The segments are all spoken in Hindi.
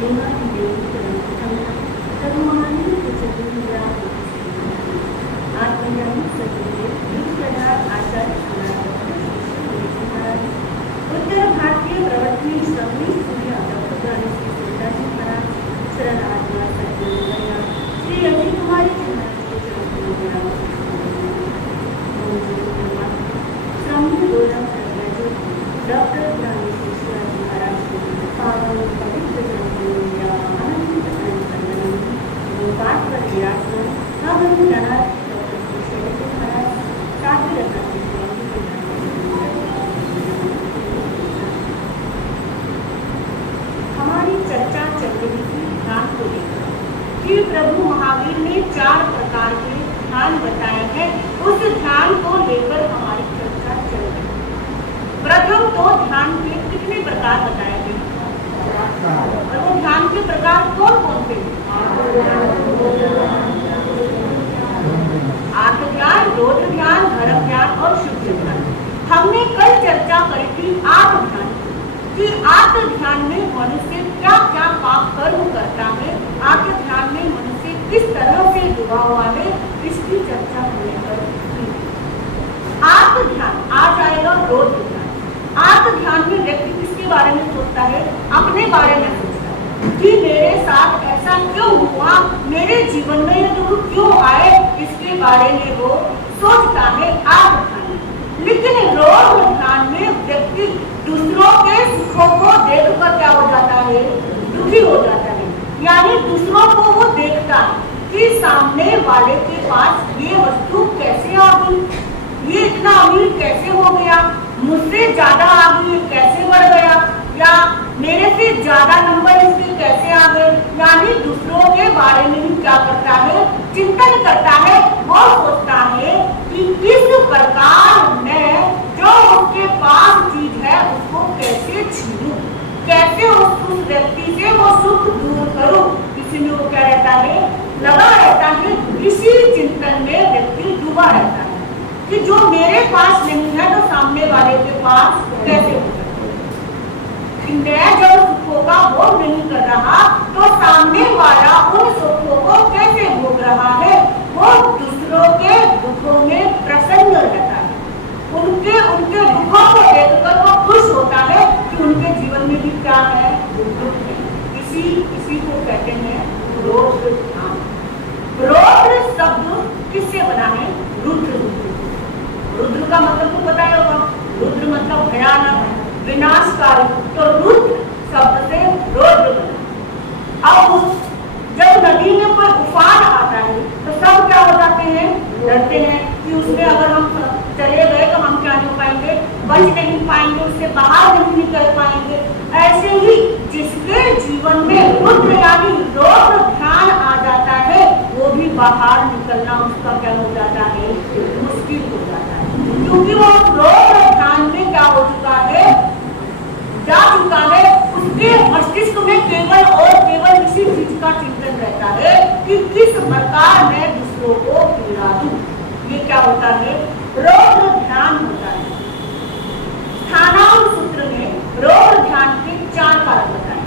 उत्तर भारतीय प्रवचनी स्वामी सूर्य डॉक्टर शरण आत्मा श्री अजय कुमारी डॉक्टर महाराज पवित्र पाठ पर विराजमान हमारी चर्चा चल रही थी ध्यान को लेकर कि प्रभु महावीर ने 4 प्रकार के ध्यान बताए हैं। उस ध्यान को लेकर हमारी चर्चा चल रही है। प्रथम तो ध्यान के कितने प्रकार बताए गए और वो ध्यान के प्रकार कौन कौन से? आत्म ध्यान, रोध ध्यान, धर्म ध्यान और शुद्ध ध्यान। हमने कल चर्चा करी थी आत्म ध्यान कि आत्म ध्यान में मनुष्य क्या क्या पाप कर्म करता है, आत्म ध्यान में मनुष्य किस तरह से जुड़ा हुआ है, इसकी चर्चा हमने करी थी। आत्म ध्यान आ जाएगा रोध ध्यान। आत्म ध्यान में व्यक्ति किसके बारे में सोचता है? अपने बारे में सोचता है कि मेरे साथ ऐसा क्यों हुआ, मेरे जीवन में ये दुख क्यों आए, इसके बारे में वो सोचता है आत्म ध्यान। लेकिन रोध ध्यान में व्यक्ति दूसरों के सुखों को देखकर क्या हो जाता है? दुखी हो जाता है। यानी दूसरों को वो देखता है कि सामने वाले के पास ये वस्तु कैसे आ गई, ये इतना अमीर कैसे हो गया, मुझसे ज्यादा आ गई कैसे बढ़ गया, या मेरे से ज्यादा नंबर इसके कैसे आ गए। यानी दूसरों के बारे में ही क्या करता है? चिंतन करता है। वो सोचता है कि किस प्रकार मैं जो उसके पास चीज है उसको कैसे छीनूं, कैसे उस व्यक्ति से वो सुख दूर करूं। इसी में वो क्या रहता है? लगा रहता है। इसी चिंतन में व्यक्ति डूबा रहता है कि जो मेरे पास नहीं है तो सामने वाले के पास कैसे हो सकता है। मैं जब सुखों का भोग नहीं कर रहा तो सामने वाला उन सुखों को कैसे भोग रहा है। वो दूसरों के दुखों में प्रसन्न रहता है, उनके दुखों को देखकर वो खुश होता है कि उनके जीवन में भी क्या है? दुख है। इसी को कहते हैं रोध ध्यान। रोध शब्द किससे बना है? रुद्र। रुद्र का मतलब तो पता ही होगा। रुद्र मतलब भयानक, विनाशकारी। तो रुद्र शब्द से रौद्र बना। अब जब नदी में कोई उफान आता है तो सब क्या हो जाते हैं? डरते हैं कि उसमें अगर हम चले गए तो हम क्या नहीं पाएंगे, बच नहीं पाएंगे, उससे बाहर नहीं निकल पाएंगे। ऐसे ही जिसके जीवन में रुद्र यानी रौद्र ध्यान आ जाता है वो भी बाहर निकलना उसका क्या हो जाता है? मुश्किल हो जाता है, क्योंकि वो रौद्र ध्यान में क्या हो चुका है? जा चुका है। उसके मस्तिष्क में केवल और केवल इसी चीज का चिंतन रहता है कि किस प्रकार मैं दूसरों को पीड़ा दूं। ये क्या होता है? रौद्र ध्यान होता है। स्थानाम सूत्र में रौद्र ध्यान के 4 कारक बताए।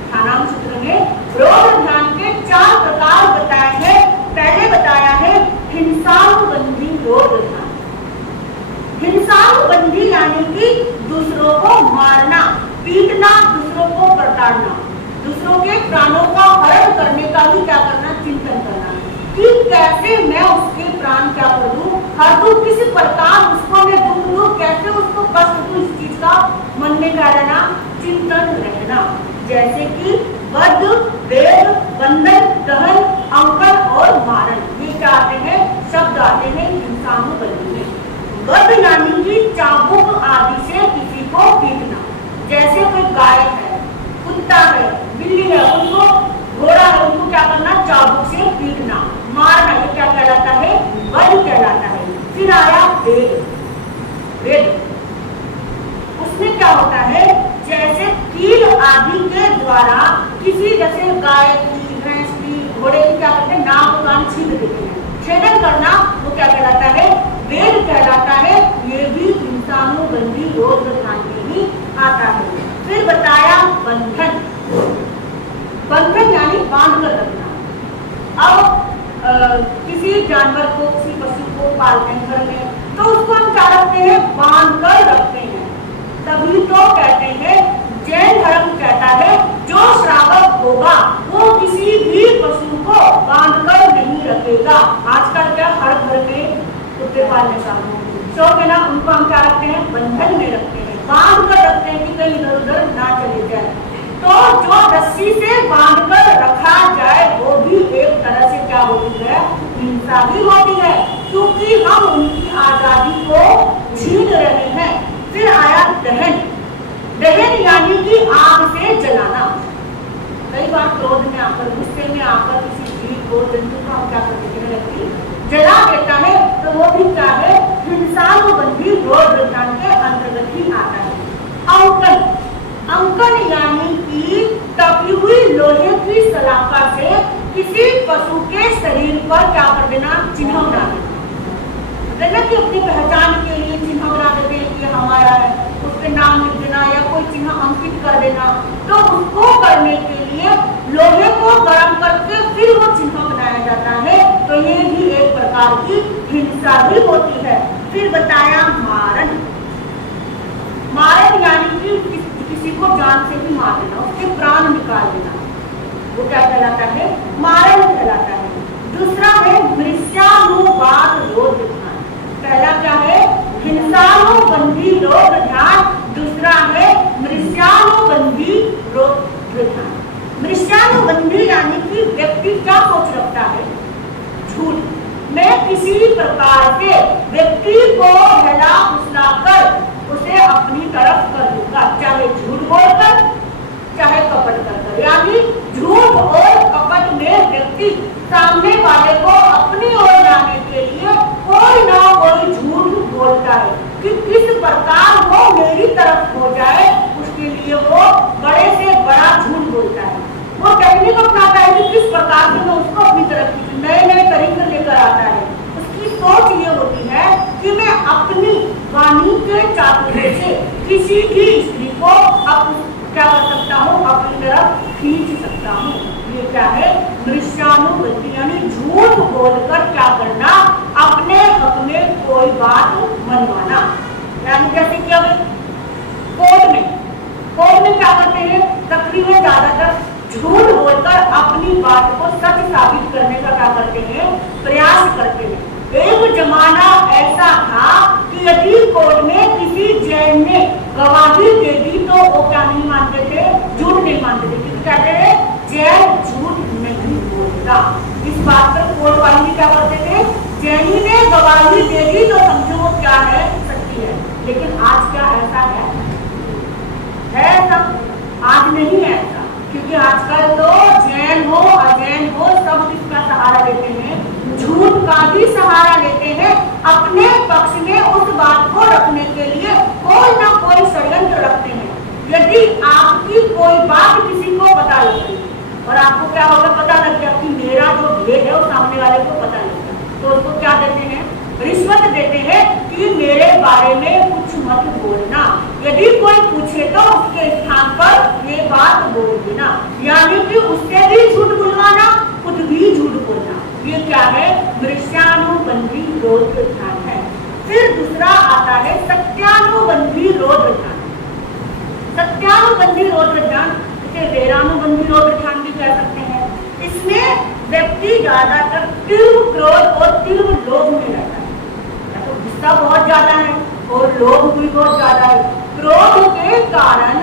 स्थानाम सूत्र में रौद्र ध्यान के 4 प्रकार बताए हैं। पहले बताया है हिंसानुबंधी रौद्र ध्यान। हिंसानुबंधी यानी कि दूसरों को मारना, पीटना, दूसरों को प्रताड़ना, दूसरों के प्राणों का हरण करने का भी क्या करना? चिंतन करना कि कैसे मैं उसके प्राण क्या करूं, हर दूं, किस प्रकार उसको मैं दुख दूं, कैसे उसको कष्ट दूं। इस चीज का मन में क्या रहना? चिंतन रहना। जैसे कि वध, वेद, बंधन, दहन, अंकन और मारण, ये क्या आते हैं? शब्द आते हैं हिंसानुबंधी में। वध यानी कि चाबुक आदि से किसी को पीटना। जैसे कोई गाय है, कुत्ता है, बिल्ली है, उनको घोड़ा है, उनको क्या करना? चाबुक से पीटना, मारना। ये क्या कहलाता है? वध कहलाता है। फिर आया वेद। वेद उसमें क्या होता है? जैसे कील आदि के द्वारा किसी, जैसे गाय की, भैंस की, घोड़े की क्या करते हैं? नाक कान छीन देते हैं। छेदन करना वो क्या कहलाता है? वेद कहलाता है। ये भी हिंसानुबंधी रौद्र ध्यान में ही आता है। फिर बताया बंधन। बंधन यानी बांध कर रखना। अब किसी जानवर को, किसी पशु को पालते हैं घर में, तो उसको हम क्या रखते हैं? बांध कर रखते हैं। तभी तो कहते हैं, जैन धर्म कहता है जो श्रावक होगा वो किसी भी पशु को बांध कर नहीं रखेगा। आजकल क्या हर घर में कुत्ते पालने का शौक है ना, उनको हम क्या रखते हैं? बंधन में रखते हैं, बांध कर रखते हैं कि कहीं इधर उधर ना चले जाए। तो जो रस्सी से बांध कर रखा जाए वो भी एक तरह से क्या होती है? हिंसा भी होती है, क्योंकि हम उनकी आजादी को छीन रहे हैं। फिर आया दहन। दहन यानी कि आग से जलाना। कई बार क्रोध में आकर, गुस्से में आकर किसी जीव को, जंतु को हम क्या कर देते हैं? व्यक्ति जला देता है, तो वो भी क्या है? हिंसानुबंधी रोध विधान के अंतर्गत ही आता है। अंकन। अंकन यानी कि तपी हुई लोहे की सलाखा से किसी पशु के शरीर पर क्या कर देना? चिन्ह बना देना। कि अपनी पहचान के लिए चिन्ह बना देते हैं कि हमारा है, उसके नाम लिख देना या कोई चिन्ह अंकित कर देना। तो उसको करने के लिए लोहे को गर्म करके फिर वो चिन्ह बनाया जाता है। तो ये भी एक प्रकार की हिंसा भी होती है। फिर बताया मारण। मारण यानी कि किसी को जान से भी मार देना, उसके प्राण निकाल देना, वो क्या कहलाता है? मारण कहलाता है। दूसरा है मृष्यानुवाद रोध विधान। पहला क्या है? हिंसानुबंधी रोध विधान। दूसरा है मृष्यानुबंधी रोध विधान। मृष्यानुबंधी यानी कि व्यक्ति क्या सोच रखता है? झूठ। मैं किसी प्रकार से व्यक्ति को हिला फुसला कर उसे अपनी तरफ कर दूंगा, चाहे झूठ बोलकर चाहे कपट कर। यानी झूठ और कपट में व्यक्ति सामने वाले को अपनी ओर लाने के लिए कोई ना कोई झूठ बोलता है कि किस प्रकार वो मेरी तरफ हो जाए, उसके लिए वो बड़े से बड़ा झूठ बोलता है। वो टेक्निक अपनाता है कि किस प्रकार से मैं उसको अपनी तरफ नए नए तरीके लेकर आता है। उसकी सोच ये होती है कि मैं अपनी वाणी के चातुर्य से किसी भी स्त्री को क्या कर सकता हूँ? अपनी तरफ खींच सकता हूँ। ये क्या है? मृष्यानुबंधी यानी झूठ बोलकर क्या करना? अपने हक में कोई बात मनवाना। यानी जैसे कि अब कोर्ट में क्या करते हैं? तकरीबन ज्यादातर झूठ बोलकर अपनी बात को सच साबित करने का क्या करते हैं? प्रयास करते हैं। एक जमाना ऐसा था कि यदि कोर्ट में किसी जैन ने गवाही दे दी तो वो क्या नहीं मानते थे? झूठ नहीं मानते थे, क्योंकि कहते हैं जैन झूठ नहीं बोलता। इस बात पर कोर्ट वाले क्या करते थे? जैनी ने गवाही दे दी तो समझो वो क्या है? सच्ची है। लेकिन आज क्या ऐसा है? सब आज नहीं है ऐसा, क्योंकि आजकल तो जैन हो अजैन हो सब किसका सहारा लेते हैं? झूठ का भी सहारा लेते हैं। अपने पक्ष में उस बात को रखने के लिए कोई ना कोई षड्यंत्र रखते हैं। यदि आपकी कोई बात किसी को पता लग गई और आपको क्या होगा? पता लग गया कि मेरा जो भेद है वो सामने वाले को पता लग गया, तो उसको क्या देते हैं? रिश्वत देते हैं कि मेरे बारे में कुछ मत बोलना। यदि कोई पूछे तो उसके स्थान पर ये बात बोल देना। यानी कि उससे भी झूठ बुलवाना, खुद भी झूठ बोलना। ये क्या है? मृष्यानुबंधी रोध विधान है। फिर दूसरा आता है सत्यानुबंधी रोध विधान। सत्यानुबंधी रोध विधान, इसे वैरानुबंधी रोध विधान भी कह सकते हैं। इसमें व्यक्ति ज्यादातर तीव्र क्रोध और तीव्र लोभ में रहता है। तो गुस्सा बहुत ज्यादा है और लोभ भी बहुत ज्यादा है। क्रोध के कारण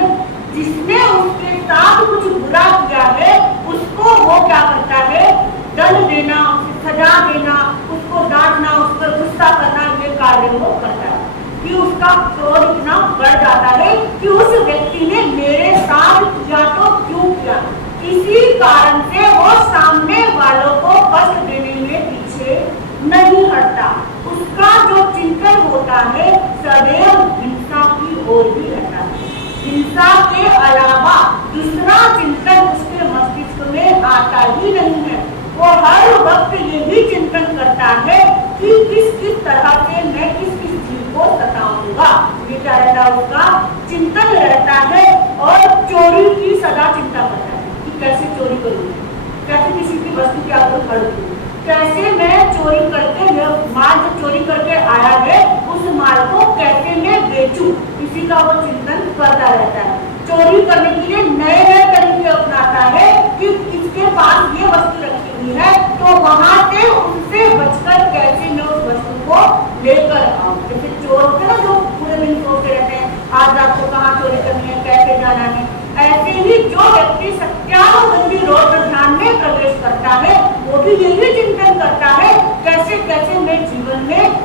जिसने उसके साथ कुछ बुरा किया है उसको वो क्या करता है? दंड देना, उसे सजा देना, उसको डांटना, उस पर गुस्सा करना, ये कार्य वो करता है। कि उसका क्रोध इतना बढ़ जाता है कि उस व्यक्ति ने मेरे साथ किया तो क्यों किया, इसी कारण से वो सामने वालों को कष्ट देने में पीछे नहीं हटता। उसका जो चिंतन होता है सदैव हिंसा की ओर ही रहता है। हिंसा के अलावा दूसरा चिंतन उसके मस्तिष्क में आता ही नहीं है। वो हर वक्त यही चिंतन करता है कि किस किस तरह से मैं किस किस जीव को सताऊंगा। ये क्या रहता है? उसका चिंतन रहता है। और चोरी की सदा चिंता करता है कि कैसे चोरी हड़पूं, कैसे मैं चोरी करके माल जो चोरी करके आया है उस माल को कैसे मैं बेचूं, इसी का वो चिंतन करता रहता है। चोरी करने के लिए नए नए तरीके अपनाता है कि इसके पास ये वस्तु रखी हुई है तो वहां से उनसे बचकर कैसे मैं उस वस्तु को लेकर आऊं। जैसे चोर होते हैं ना जो पूरे दिन सोचते रहते हैं आज रात को कहाँ चोरी करनी है, कैसे जाना है, ऐसे ही जो व्यक्ति सत्यानुबंधी रौद्र ध्यान में प्रवेश करता है वो भी यही चिंतन करता है कैसे कैसे मैं जीवन में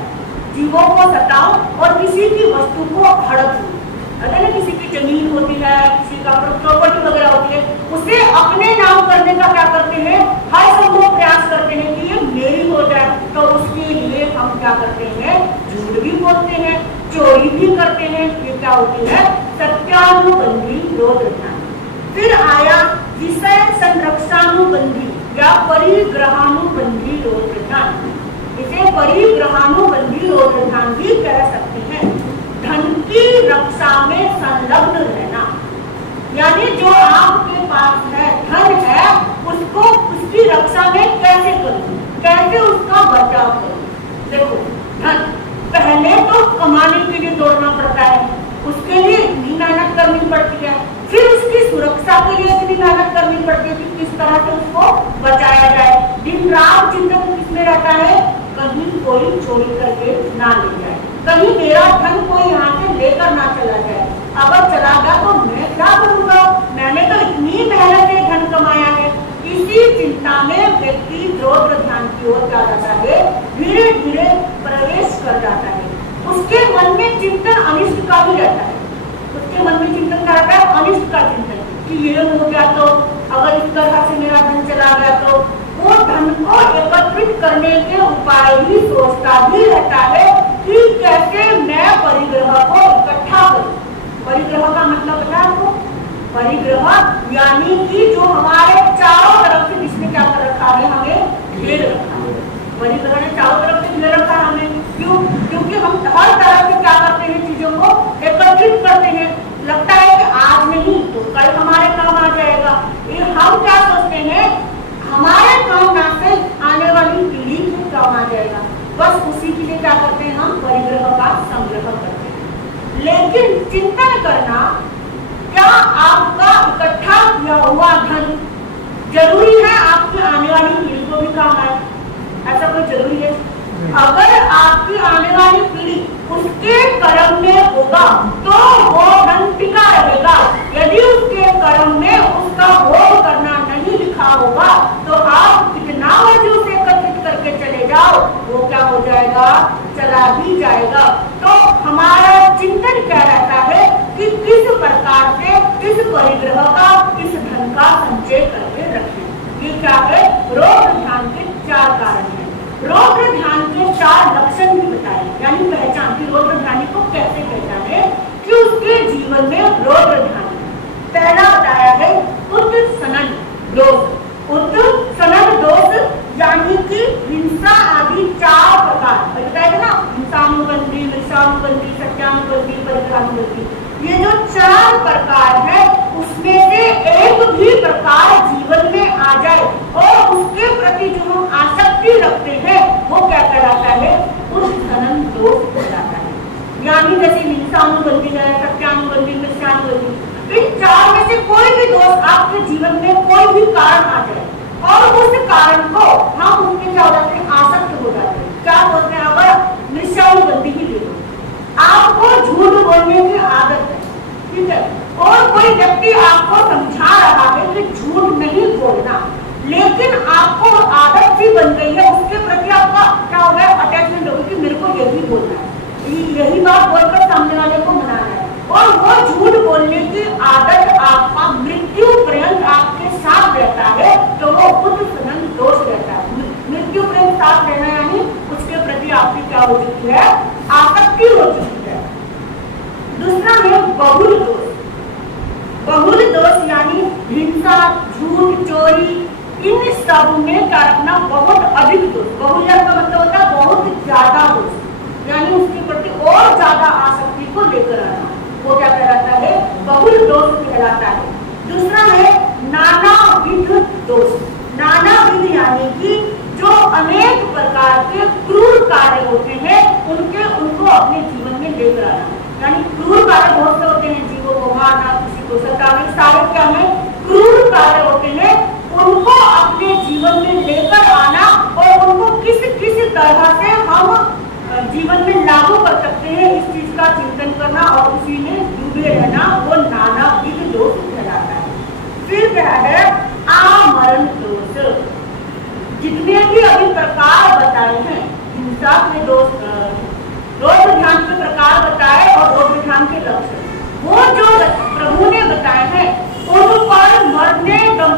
जीवों को सताऊं और किसी की वस्तु को हड़प लूं। अगर ना किसी की जमीन होती है, किसी का प्रॉपर्टी वगैरह होती है, उसे अपने नाम करने का क्या करते हैं, हर संभव प्रयास करते हैं कि ये मेरी हो जाए। तो उसके लिए हम क्या करते हैं, झूठ भी बोलते हैं, चोरी भी करते हैं। ये क्या होती है, सत्यानुबंधी रौद्र ध्यान। फिर आया विषय संरक्षानुबंधी या परिग्रहानुबंधी रौद्र ध्यान। इसे परिग्रहानुबंधी रौद्र ध्यान भी कह सकते हैं। धन की रक्षा में संलग्न रहना, यानी जो आपके पास है, धन है, उसको उसकी रक्षा में कैसे करूं, कैसे उसका बचाव करूं। देखो धन पहले तो कमाने के लिए दौड़ना पड़ता है, उसके लिए इतनी मेहनत करनी पड़ती है, फिर उसकी सुरक्षा के लिए इतनी मेहनत करनी पड़ती है कि किस तरह से उसको बचाया जाए। दिन रात चिंतन किसमें रहता है, कहीं कोई चोरी करके ना ले जाए, कहीं मेरा धन कोई यहाँ से लेकर ना चला जाए। अगर चला गया तो मैं क्या करूँगा, मैंने तो इतनी मेहनत से धन कमाया है। इसी चिंता में व्यक्ति रौद्र ध्यान की ओर जा जाता है, धीरे धीरे प्रवेश कर जाता है। उसके मन में चिंतन अनिष्ट का भी रहता है, उसके मन में चिंतन क्या रहता है, अनिष्ट का चिंतन कि ये हो गया तो, अगर इस तरह से मेरा धन चला गया तो। वो धन को एकत्रित करने के उपाय भी सोचता भी रहता है कि कैसे मैं परिग्रह को इकट्ठा करूं। परिग्रह का मतलब पता है आपको, परिग्रह यानी कि जो हमारे चारों तरफ से जिसने क्या कर रखा है, हमें घेर रखा है। परिग्रह ने चारों तरफ से घेर रखा है हमें, क्यों, क्योंकि हम हर तरफ से क्या करते हैं, चीजों को एकत्रित करते हैं। लगता है कि आज नहीं तो कल हमारे काम आ जाएगा। ये हम क्या सोचते हैं, हमारे काम ना से आने वाली पीढ़ी के काम आ जाएगा, बस उसी के लिए क्या करते हैं, हम परिग्रह का संग्रह करते हैं। लेकिन चिंतन करना, क्या आपका इकट्ठा किया हुआ धन जरूरी है आपकी आने वाली पीढ़ी को भी काम आए, ऐसा कोई जरूरी है? अगर आपकी आने वाली पीढ़ी उसके कर्म में होगा तो वो धन टिका रहेगा। यदि उसके कर्म में उसका भोग करना नहीं लिखा होगा तो आप कितना मर्जी उसे एकत्रित करके चले जाओ, वो क्या हो जाएगा, चला ही जाएगा। तो हमारा चिंतन क्या रहता है कि किस प्रकार से किस परिग्रह का, किस धन का संचय करके रखें। ये क्या है, रौद्र ध्यान के 4 कारण है। रौद्र ध्यान के 4 लक्षण भी बताए, यानी पहचान की रौद्र ध्यानी को कैसे पहचाने कि उसके जीवन में रौद्र ध्यान है। पहला बताया है उत्सनन दोष। उत्सनन दोष यानी कि हिंसा आदि 4 प्रकार बताया ना, हिंसानुबंधी, मृषानुबंधी, सत्यानुबंधी, परिग्रहानुबंधी। ये जो 4 प्रकार है उसमें से एक भी प्रकार जीवन में आ जाए और उसके प्रति जो हम आसक्ति रखते हैं वो क्या कहलाता है, उत्सनन दोष कहलाता है। यानी जैसे हिंसानुबंधी है, सत्यानुबंधी, मृषानुबंधी, इन 4 में से कोई भी दोष आपके जीवन में कोई भी कारण आ जाए और उस कारण को हम उसके क्या हो जाते हैं, आसक्त हो जाते हैं। क्या बोलते हैं, अगर मृषानुबंधी ही ले लो, आपको झूठ बोलने की आदत है, ठीक है, और कोई व्यक्ति आपको समझा रहा है कि झूठ नहीं बोलना, लेकिन आपको आदत सी बन गई है, उसके प्रति आपका क्या हो गया, अटैचमेंट हो गई कि मेरे को यही बोलना है, यही बात बोलकर सामने वाले को मनाना है, और वो झूठ बोलने की आदत आपका मृत्यु पर्यंत आपके साथ रहता है, तो वो उत्सनन दोष रहता है। मृत्यु पर्यंत साथ रहना यानी उसके प्रति आपकी क्या हो चुकी है, आसक्ति हो चुकी है। दूसरा है बहुल दोष। बहुल दोष यानी हिंसा, झूठ, चोरी, इन सब में क्या रखना, बहुत अधिक दोष। बहुल का मतलब होता है बहुत ज्यादा दोष, यानी उसके प्रति और ज्यादा आसक्ति को लेकर आना, वो क्या कहलाता है, बहुल दोष कहलाता है। दूसरा है नानाविध दोष। नानाविध यानी कि प्रकार के क्रूर कार्य होते हैं उनको अपने जीवन में लेकर आना। यानी क्रूर कार्य बहुत से होते हैं, जीवों को मारना, किसी को सताना, सारे क्या है क्रूर कार्य होते हैं, उनको अपने जीवन में लेकर आना और उनको किस किस तरह से हम जीवन में लागू कर सकते हैं, इस चीज का चिंतन करना और उसी में डूबे रहना, वो नानाविध दोष कहलाता है। फिर क्या है आमरण दोष। जितने भी अभी प्रकार बताए हैं हिंसा के दोष, रोग ध्यान के प्रकार बताए और रोग ध्यान के लक्षण, वो जो प्रभु ने बताए हैं उन पर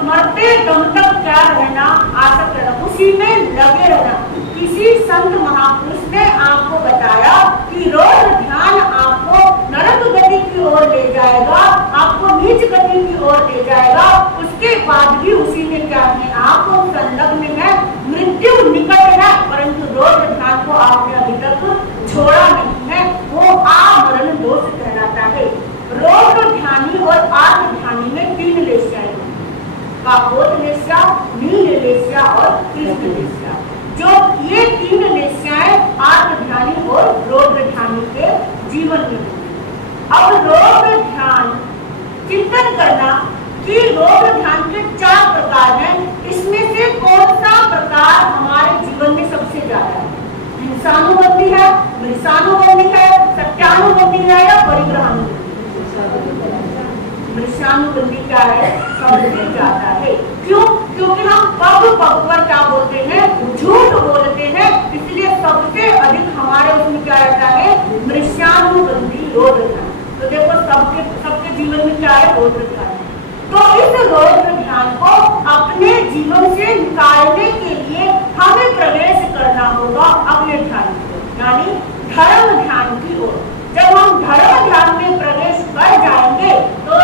मरते दम तक क्या रहना, आसक्त रहना, उसी में लगे रहना। किसी संत महापुरुष ने आपको बताया कि रोग ध्यान आपको नरक गति की ओर ले जाएगा, आपको नीच गति की ओर ले जाएगा, उसके बाद भी उसी में क्या है आप संलग्न है, मृत्यु निकट है, परंतु रोग ध्यान को आपने अभी तक छोड़ा नहीं है, वो आमरण दोष कहलाता है। रोग ध्यानी और आत्म ध्यानी में 3 लेस्याएं, कापोत लेस्या, नील लेस्या और कृष्ण लेस्या। जो ये 3 लेस्याएं आत्म ध्यानी और रोग ध्यानी के जीवन में होती है। अब रोग ध्यान चिंतन करना कि रोग ध्यान के 4 प्रकार हैं, इसमें से कौन सा प्रकार हमारे जीवन में सबसे ज्यादा है, हिंसानुबंधी है, मृषानुबंधी है, सत्यानुबंधी है या परिग्रहानुबंधी? मृषानुबंधी क्या है, सबसे ज्यादा है। क्यों? क्योंकि हम पग पग पर क्या बोलते हैं, झूठ बोलते हैं, इसलिए सबसे अधिक हमारे उसमें क्या रहता है, मृषानुबंधी रोग ध्यान। तो देखो सबके जीवन में क्या है, रोग ध्यान। तो इस रोग ध्यान को अपने जीवन से निकालने के लिए हमें प्रवेश करना होगा अगले ध्यान को, यानी धर्म ध्यान की ओर। जब हम धर्म ध्यान में प्रवेश कर जाएंगे तो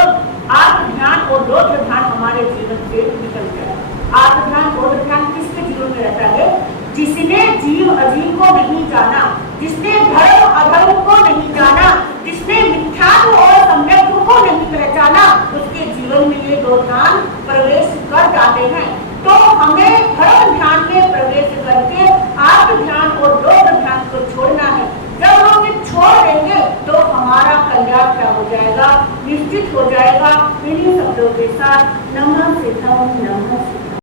आत्म ध्यान और रोग ध्यान हमारे जीवन से निकल जाएगा। आत्म ध्यान रोग ध्यान किसके जीवन में रहता है, जिसने जीव अजीव को नहीं जाना, जिसने धर्म अधर्म को नहीं जाना, जिसने मिथ्यात्व और सम्यक को नहीं पहचाना, उसके जीवन में ये 2 ध्यान प्रवेश कर जाते हैं। तो हमें धर्म ध्यान में प्रवेश करके आत्म ध्यान और रोग ध्यान को छोड़ना है। जब हम ये छोड़ देंगे तो हमारा कल्याण क्या हो जाएगा, निश्चित हो जाएगा। इन्हीं शब्दों के साथ नमः शिवाय, नमः शिवाय।